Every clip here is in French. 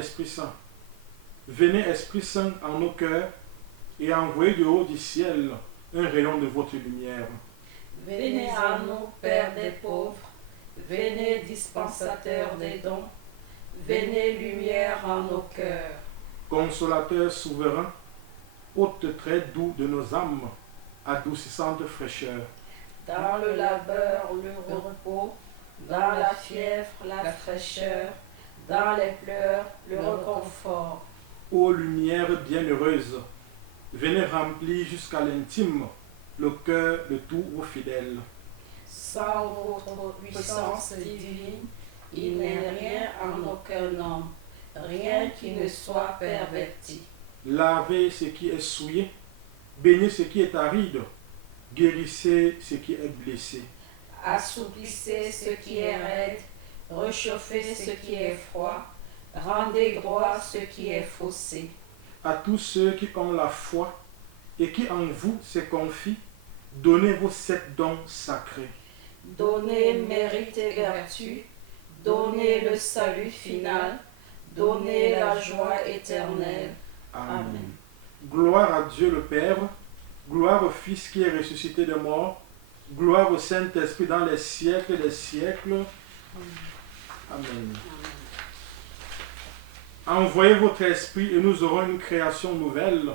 l'Esprit Saint. Venez, Esprit Saint, en nos cœurs et envoyez du haut du ciel un rayon de votre lumière. Venez à nous, Père des pauvres, venez, dispensateur des dons, venez, lumière en nos cœurs. Consolateur souverain, hôte très doux de nos âmes, adoucissante fraîcheur. Dans le labeur, le repos, dans la fièvre, la fraîcheur, dans les pleurs, le réconfort. Ô lumière bienheureuse, venez remplir jusqu'à l'intime le cœur de tous vos fidèles. Sans votre puissance divine, il n'est rien en aucun homme, rien qui ne soit perverti. Lavez ce qui est souillé, baignez ce qui est aride, guérissez ce qui est blessé. Assouplissez ce qui est raide, réchauffez ce qui est froid, rendez droit ce qui est faussé. À tous ceux qui ont la foi et qui en vous se confient, donnez vos 7 dons sacrés. Donnez mérite et vertu, donnez le salut final, donnez la joie éternelle. Amen. Gloire à Dieu le Père, gloire au Fils qui est ressuscité de mort, gloire au Saint-Esprit dans les siècles des siècles. Amen. Envoyez votre esprit et nous aurons une création nouvelle.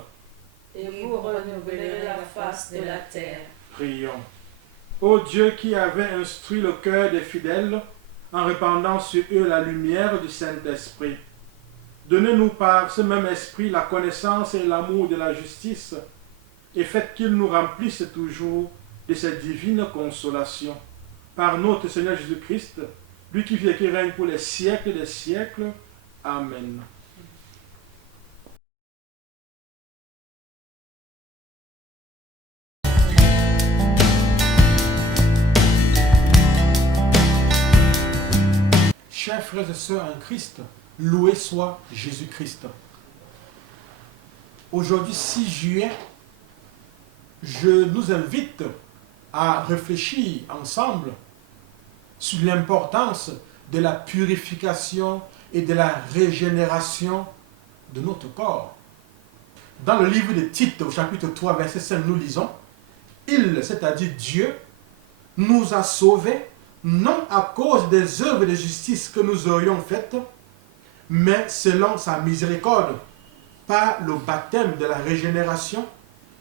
Et vous renouvelerez la face de la terre. Prions. Ô Dieu qui avait instruit le cœur des fidèles en répandant sur eux la lumière du Saint-Esprit, donnez-nous par ce même esprit la connaissance et l'amour de la justice et faites qu'il nous remplisse toujours de cette divine consolation. Par notre Seigneur Jésus-Christ, lui qui vit et qui règne pour les siècles des siècles. Amen. Chers frères et sœurs en Christ, loué soit Jésus-Christ. Aujourd'hui, 6 juillet, je nous invite à réfléchir ensemble sur l'importance de la purification et de la régénération de notre corps. Dans le livre de Tite, au chapitre 3, verset 5, nous lisons « Il, c'est-à-dire Dieu, nous a sauvés, non à cause des œuvres de justice que nous aurions faites, mais selon sa miséricorde, par le baptême de la régénération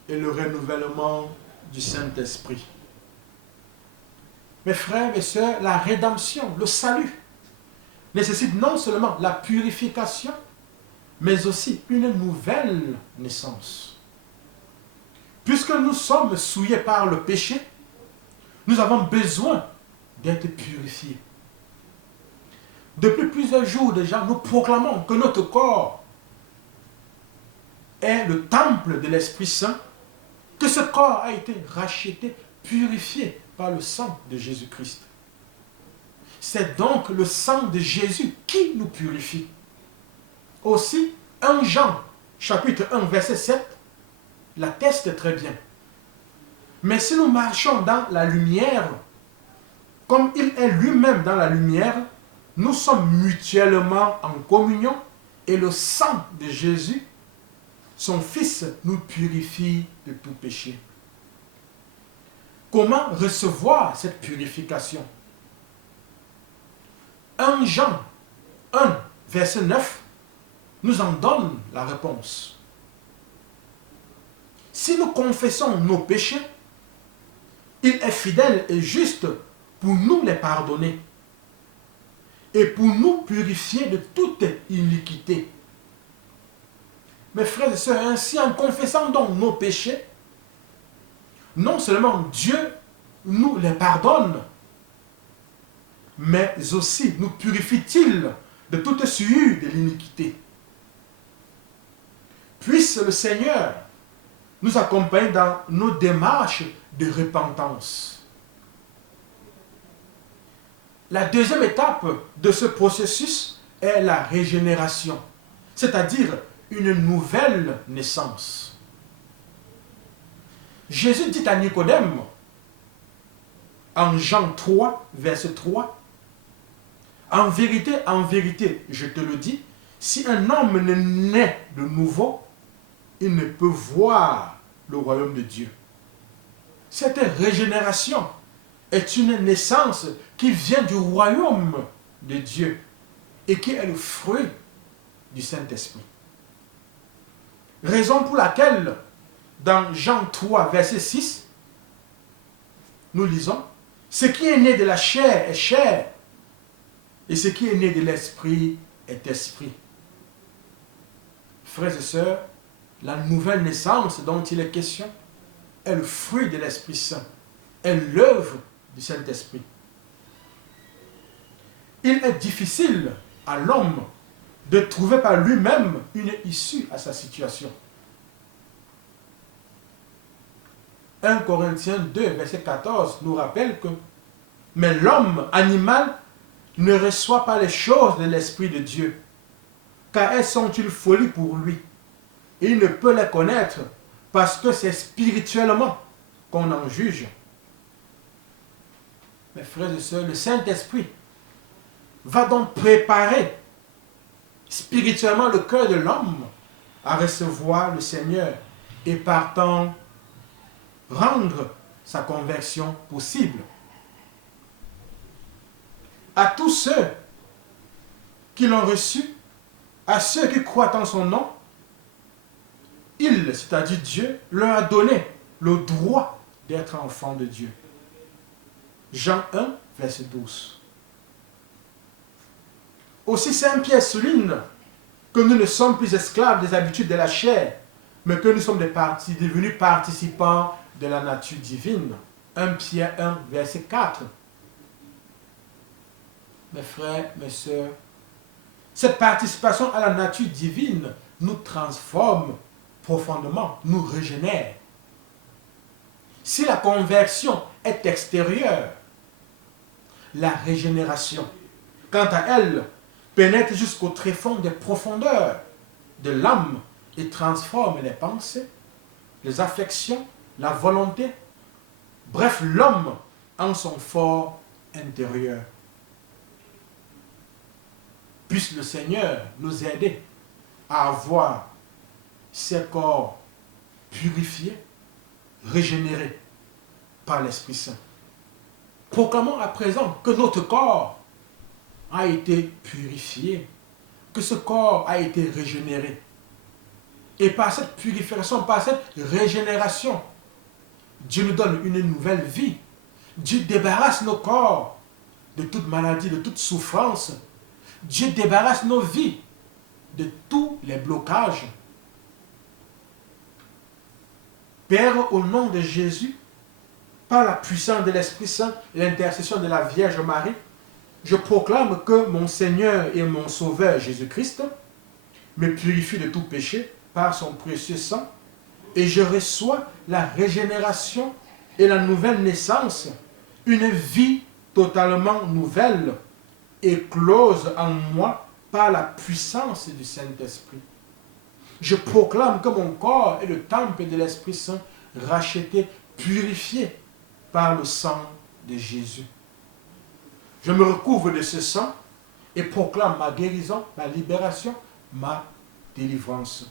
et le renouvellement du Saint-Esprit. » Mes frères, mes sœurs, la rédemption, le salut, nécessite non seulement la purification, mais aussi une nouvelle naissance. Puisque nous sommes souillés par le péché, nous avons besoin d'être purifiés. Depuis plusieurs jours déjà, nous proclamons que notre corps est le temple de l'Esprit Saint, que ce corps a été racheté, purifié par le sang de Jésus-Christ. C'est donc le sang de Jésus qui nous purifie. Aussi, 1 Jean, chapitre 1, verset 7, l'atteste très bien. Mais si nous marchons dans la lumière, comme il est lui-même dans la lumière, nous sommes mutuellement en communion et le sang de Jésus, son Fils, nous purifie de tout péché. Comment recevoir cette purification? 1 Jean 1, verset 9, nous en donne la réponse. Si nous confessons nos péchés, il est fidèle et juste pour nous les pardonner et pour nous purifier de toute iniquité. Mes frères et sœurs, ainsi en confessant donc nos péchés, non seulement Dieu nous les pardonne, mais aussi nous purifie-t-il de toute souillure de l'iniquité. Puisse le Seigneur nous accompagner dans nos démarches de repentance. La deuxième étape de ce processus est la régénération, c'est-à-dire une nouvelle naissance. Jésus dit à Nicodème, en Jean 3, verset 3, en vérité, je te le dis, Si un homme n'est né de nouveau, il ne peut voir le royaume de Dieu. Cette régénération est une naissance qui vient du royaume de Dieu et qui est le fruit du Saint-Esprit. Raison pour laquelle, dans Jean 3, verset 6, nous lisons, « Ce qui est né de la chair est chair, et ce qui est né de l'esprit est esprit. » Frères et sœurs, la nouvelle naissance dont il est question est le fruit de l'Esprit Saint, est l'œuvre du Saint-Esprit. Il est difficile à l'homme de trouver par lui-même une issue à sa situation. 1 Corinthiens 2, verset 14 nous rappelle que « Mais l'homme animal ne reçoit pas les choses de l'Esprit de Dieu, car elles sont une folie pour lui. Et il ne peut les connaître parce que c'est spirituellement qu'on en juge. » Mes frères et sœurs, le Saint-Esprit va donc préparer spirituellement le cœur de l'homme à recevoir le Seigneur et partant rendre sa conversion possible. À tous ceux qui l'ont reçu, à ceux qui croient en son nom, il, c'est-à-dire Dieu, leur a donné le droit d'être enfants de Dieu. Jean 1, verset 12. Aussi Saint Pierre souligne que nous ne sommes plus esclaves des habitudes de la chair, mais que nous sommes devenus participants de la nature divine. 1 Pierre 1, verset 4. Mes frères, mes sœurs, cette participation à la nature divine nous transforme profondément, nous régénère. Si la conversion est extérieure, la régénération, quant à elle, pénètre jusqu'au tréfonds des profondeurs de l'âme et transforme les pensées, les affections, la volonté, bref, l'homme en son fort intérieur. Puisse le Seigneur nous aider à avoir ces corps purifiés, régénérés par l'Esprit Saint. Proclamons à présent que notre corps a été purifié, que ce corps a été régénéré. Et par cette purification, par cette régénération, Dieu nous donne une nouvelle vie. Dieu débarrasse nos corps de toute maladie, de toute souffrance. Dieu débarrasse nos vies de tous les blocages. Père, au nom de Jésus, par la puissance de l'Esprit Saint et l'intercession de la Vierge Marie, je proclame que mon Seigneur et mon Sauveur Jésus-Christ me purifie de tout péché par son précieux sang et je reçois la régénération et la nouvelle naissance, une vie totalement nouvelle, éclose en moi par la puissance du Saint-Esprit. Je proclame que mon corps est le temple de l'Esprit Saint, racheté, purifié par le sang de Jésus. Je me recouvre de ce sang et proclame ma guérison, ma libération, ma délivrance.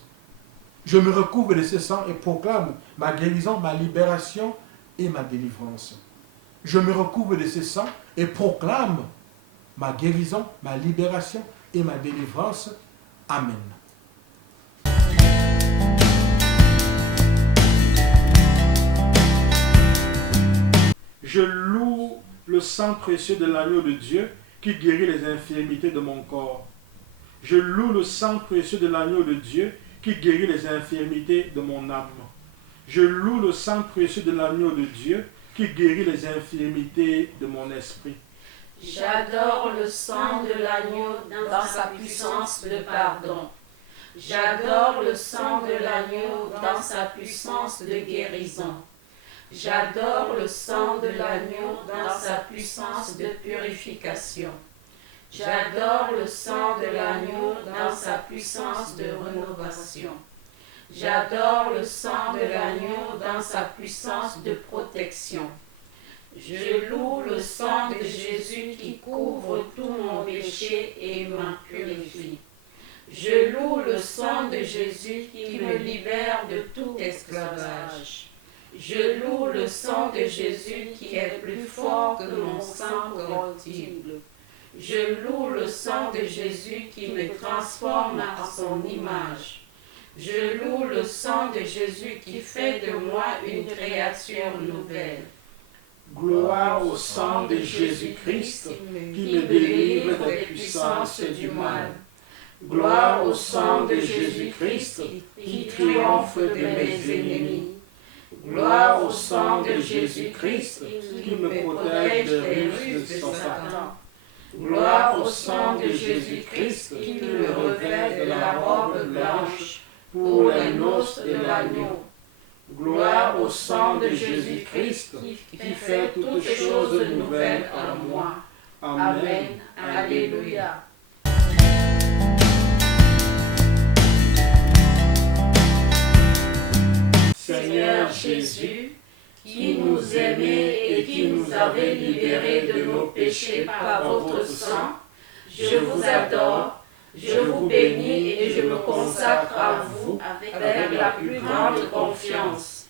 Je me recouvre de ce sang et proclame ma guérison, ma libération et ma délivrance. Je me recouvre de ce sang et proclame ma guérison, ma libération et ma délivrance. Amen. Je loue le sang précieux de l'agneau de Dieu qui guérit les infirmités de mon corps. Je loue le sang précieux de l'agneau de Dieu qui guérit les infirmités de mon âme. Je loue le sang précieux de l'agneau de Dieu qui guérit les infirmités de mon esprit. J'adore le sang de l'agneau dans sa puissance de pardon. J'adore le sang de l'agneau dans sa puissance de guérison. J'adore le sang de l'agneau dans sa puissance de purification. J'adore le sang de l'agneau dans sa puissance de rénovation. J'adore le sang de l'agneau dans sa puissance de protection. Je loue le sang de Jésus qui couvre tout mon péché et m'en purifie. Je loue le sang de Jésus qui me libère de tout esclavage. Je loue le sang de Jésus qui est plus fort que mon sang corruptible. Je loue le sang de Jésus qui me transforme à son image. Je loue le sang de Jésus qui fait de moi une créature nouvelle. Gloire au sang de Jésus-Christ qui me délivre des puissances du mal. Gloire au sang de Jésus-Christ qui triomphe de mes ennemis. Gloire au sang de Jésus-Christ qui me protège des ruses de Satan. Gloire au sang de Jésus-Christ qui me revêt de la robe blanche pour les noces de l'agneau. Gloire au sang de Jésus-Christ qui fait toutes choses nouvelles en moi. Amen. Alléluia. Seigneur Jésus, qui nous aimait et qui nous avait libérés de nos péchés par votre sang, je vous adore, je vous bénis et je me consacre à vous avec la plus grande confiance.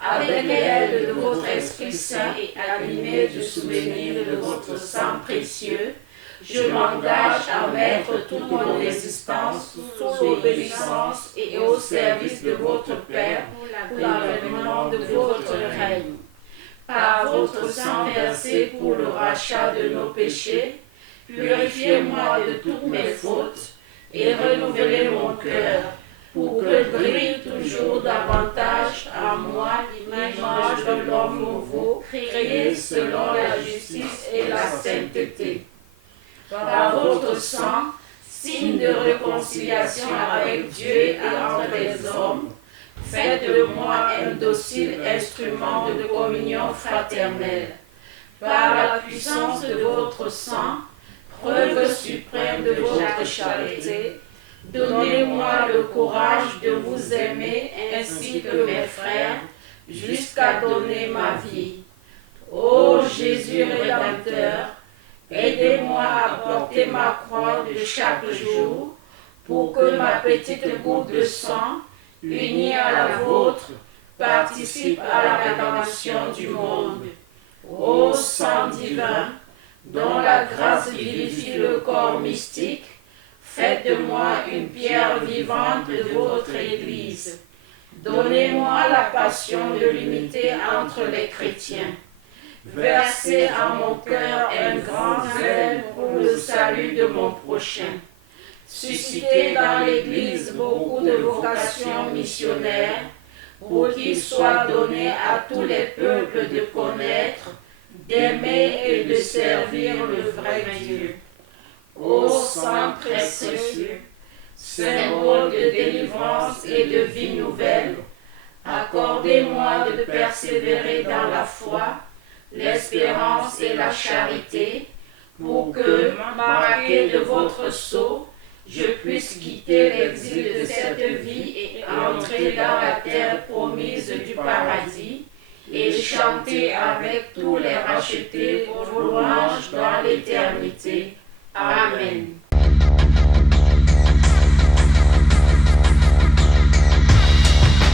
Avec l'aide de votre Esprit Saint et animé du souvenir de votre sang précieux, je m'engage à mettre toute mon existence sous l'obéissance et au service de votre Père pour l'avènement de votre règne. Par votre sang versé pour le rachat de nos péchés, purifiez-moi de toutes mes fautes et renouvelez mon cœur pour que brille toujours davantage en moi l'image de l'homme nouveau, créé selon la justice et la sainteté. Par votre sang, signe de réconciliation avec Dieu et entre les hommes, faites de moi un docile instrument de communion fraternelle. Par la puissance de votre sang, preuve suprême de votre charité, donnez-moi le courage de vous aimer ainsi que mes frères, jusqu'à donner ma vie. Ô Jésus Rédempteur, aidez-moi à porter ma croix de chaque jour pour que ma petite goutte de sang, unie à la vôtre, participe à la rédemption du monde. Ô sang divin, dont la grâce vivifie le corps mystique, faites de moi une pierre vivante de votre Église. Donnez-moi la passion de l'unité entre les chrétiens. Versez en mon cœur un grand zèle pour le salut de mon prochain. Suscitez dans l'Église beaucoup de vocations missionnaires pour qu'il soit donné à tous les peuples de connaître, d'aimer et de servir le vrai Dieu. Ô sang précieux, symbole de délivrance et de vie nouvelle, accordez-moi de persévérer dans la foi, l'espérance et la charité, pour que, marqué de votre sceau, je puisse quitter l'exil de cette vie et entrer dans la terre promise du paradis, et chanter avec tous les rachetés vos louanges dans l'éternité. Amen.